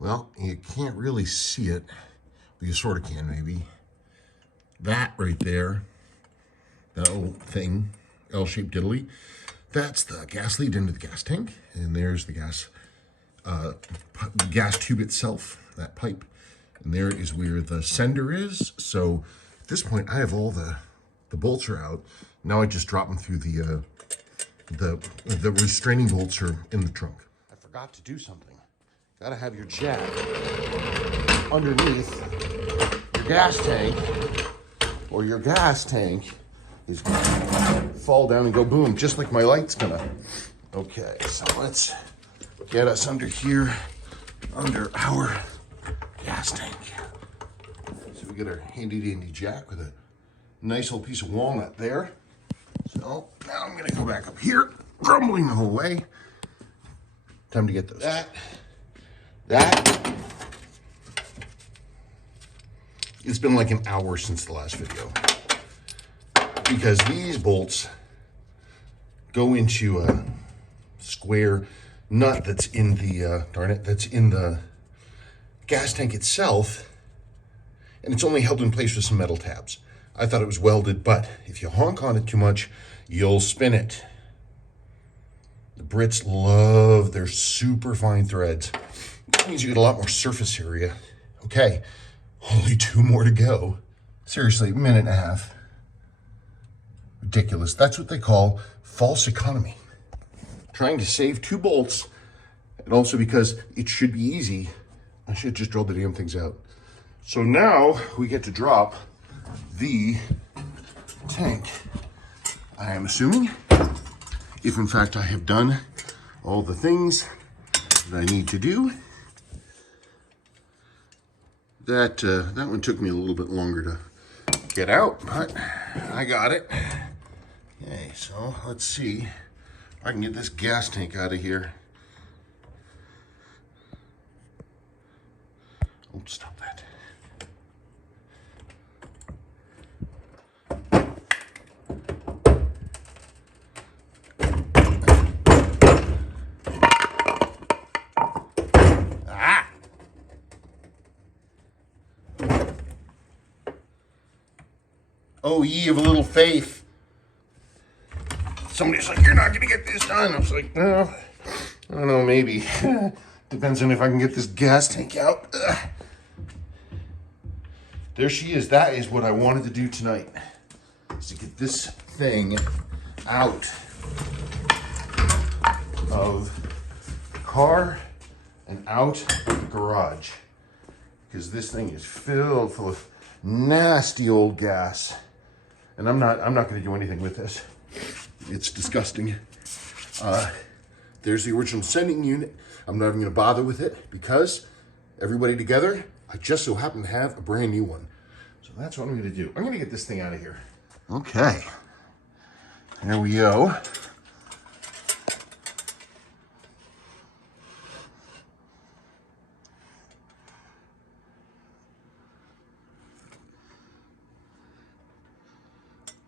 Well, you can't really see it, but you sort of can maybe. That right there, that little thing, L-shaped diddly, that's the gas lead into the gas tank. And there's the gas tube itself, that pipe. And there is where the sender is. So at this point, I have all the bolts are out. Now I just drop them through the restraining bolts are in the trunk. I forgot to do something. Gotta have your jack underneath your gas tank, or your gas tank is gonna fall down and go boom, just like my light's gonna. Okay, so let's get us under here, under our gas tank. So we got our handy dandy jack with a nice old piece of walnut there. So now I'm gonna go back up here, grumbling the whole way. Time to get those. That. It's been like an hour since the last video, because these bolts go into a square nut that's in the, that's in the gas tank itself, and it's only held in place with some metal tabs. I thought it was welded, but if you honk on it too much, you'll spin it. The Brits love their super fine threads. That means you get a lot more surface area. Okay, only 2 more to go. Seriously, a minute and a half. Ridiculous. That's what they call false economy. Trying to save 2 bolts, and also because it should be easy, I should just drill the damn things out. So now we get to drop the tank. I am assuming, if in fact I have done all the things that I need to do, that one took me a little bit longer to get out, but I got it. Okay, so let's see if I can get this gas tank out of here. Oh, stop that. Oh, ye of a little faith. Somebody's like, you're not gonna get this done. I was like, no, I don't know, maybe. Depends on if I can get this gas tank out. Ugh. There she is. That is what I wanted to do tonight, is to get this thing out of the car and out of the garage. Because this thing is filled full of nasty old gas. And I'm not going to do anything with this. It's disgusting. There's the original sending unit. I'm not even going to bother with it because everybody together, I just so happen to have a brand new one. So that's what I'm going to do. I'm going to get this thing out of here. Okay. There we go.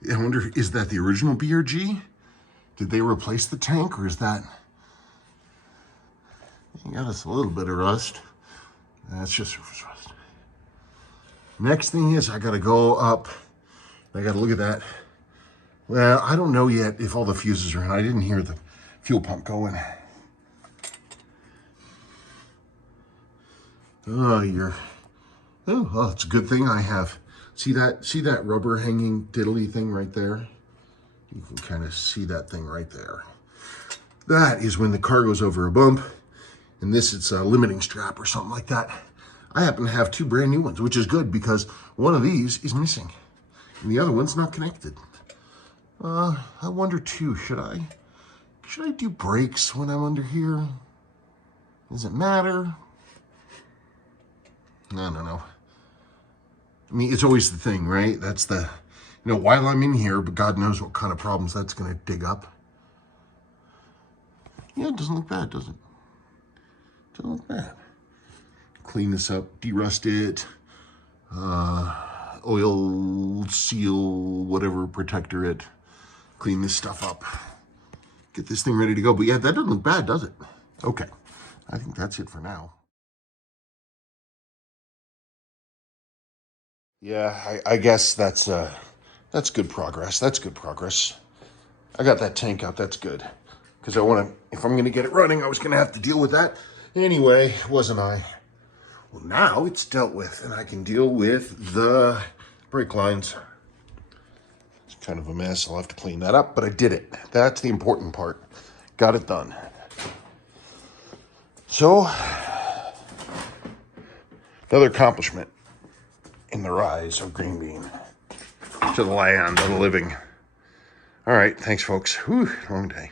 I wonder, is that the original BRG? Did they replace the tank, or is that... You got us a little bit of rust. That's just surface rust. Next thing is I got to go up. I got to look at that. Well, I don't know yet if all the fuses are in. I didn't hear the fuel pump going. Oh, well, it's a good thing I have. See that rubber hanging diddly thing right there? You can kind of see that thing right there. That is when the car goes over a bump, and this, it's a limiting strap or something like that. I happen to have 2 brand new ones, which is good because one of these is missing and the other one's not connected. I wonder too, should I do brakes when I'm under here? Does it matter? I don't know. I mean, it's always the thing, right? That's the, while I'm in here, but God knows what kind of problems that's going to dig up. Yeah, it doesn't look bad, does it? Doesn't look bad. Clean this up, derust it, oil, seal, whatever, protector it. Clean this stuff up. Get this thing ready to go. But yeah, that doesn't look bad, does it? Okay, I think that's it for now. Yeah, I guess that's good progress. That's good progress. I got that tank out. That's good. Because I want to, if I'm going to get it running, I was going to have to deal with that anyway, wasn't I? Well, now it's dealt with, and I can deal with the brake lines. It's kind of a mess. I'll have to clean that up, but I did it. That's the important part. Got it done. So, another accomplishment in the rise of Greenbean to the land of the living. All right, thanks, folks. Whew, long day.